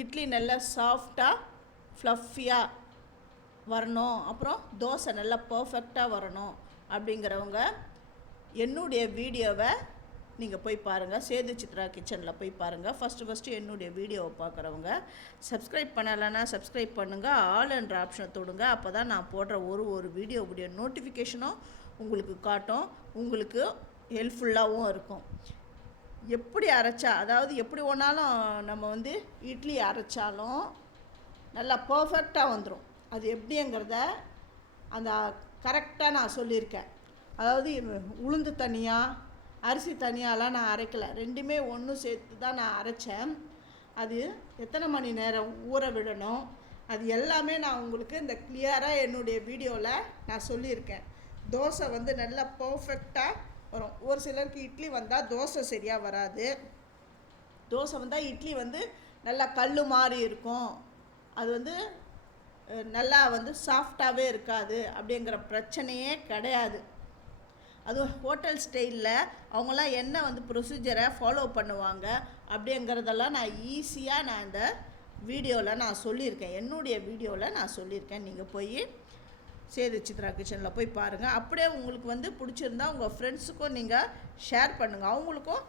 இட்லி நல்லா சாஃப்டாக ஃப்ளஃபியாக வரணும், அப்புறம் தோசை நல்லா பர்ஃபெக்டாக வரணும் அப்படிங்கிறவங்க என்னுடைய வீடியோவை நீங்கள் போய் பாருங்கள். சேது சித்ரா கிச்சனில் போய் பாருங்கள். ஃபஸ்ட்டு என்னுடைய வீடியோவை பார்க்குறவங்க சப்ஸ்கிரைப் பண்ணலைன்னா சப்ஸ்கிரைப் பண்ணுங்கள், ஆல் என்ற ஆப்ஷனை தொடுங்க. அப்போ தான் நான் போடுற ஒரு வீடியோவுடைய நோட்டிஃபிகேஷனும் உங்களுக்கு காட்டும், உங்களுக்கு ஹெல்ப்ஃபுல்லாகவும் இருக்கும். எப்படி அரைச்சா, அதாவது எப்படி ஒன்றாலும் நம்ம இட்லி அரைச்சாலும் நல்லா பர்ஃபெக்டாக வந்துடும். அது எப்படிங்கிறத அந்த கரெக்டாக நான் சொல்லியிருக்கேன். அதாவது உளுந்து தனியாக அரிசி தனியாலாம் நான் அரைக்கலை, ரெண்டுமே ஒன்று சேர்த்து தான் நான் அரைச்சேன். அது எத்தனை மணி நேரம் ஊற விடணும் அது எல்லாமே நான் உங்களுக்கு இந்த கிளியராக என்னுடைய வீடியோவில் நான் சொல்லியிருக்கேன். தோசை நல்லா பர்ஃபெக்டாக வரும். ஒரு சிலருக்கு இட்லி வந்தால் தோசை சரியாக வராது. தோசை வந்தால் இட்லி நல்லா கல் மாதிரி இருக்கும், அது நல்லா சாஃப்டாகவே இருக்காது அப்படிங்கிற பிரச்சனையே கிடையாது. அதுவும் ஹோட்டல் ஸ்டைலில் அவங்களாம் என்ன ப்ரொசீஜரை ஃபாலோ பண்ணுவாங்க அப்படிங்கிறதெல்லாம் நான் ஈஸியாக இந்த வீடியோவில் நான் சொல்லியிருக்கேன், என்னுடைய வீடியோவில் நான் சொல்லியிருக்கேன். நீங்கள் போய் சேது சித்ரா கிச்சனில் போய் பாருங்கள். அப்படியே உங்களுக்கு பிடிச்சிருந்தா உங்கள் ஃப்ரெண்ட்ஸுக்கும் நீங்கள் ஷேர் பண்ணுங்கள், அவங்களுக்கும்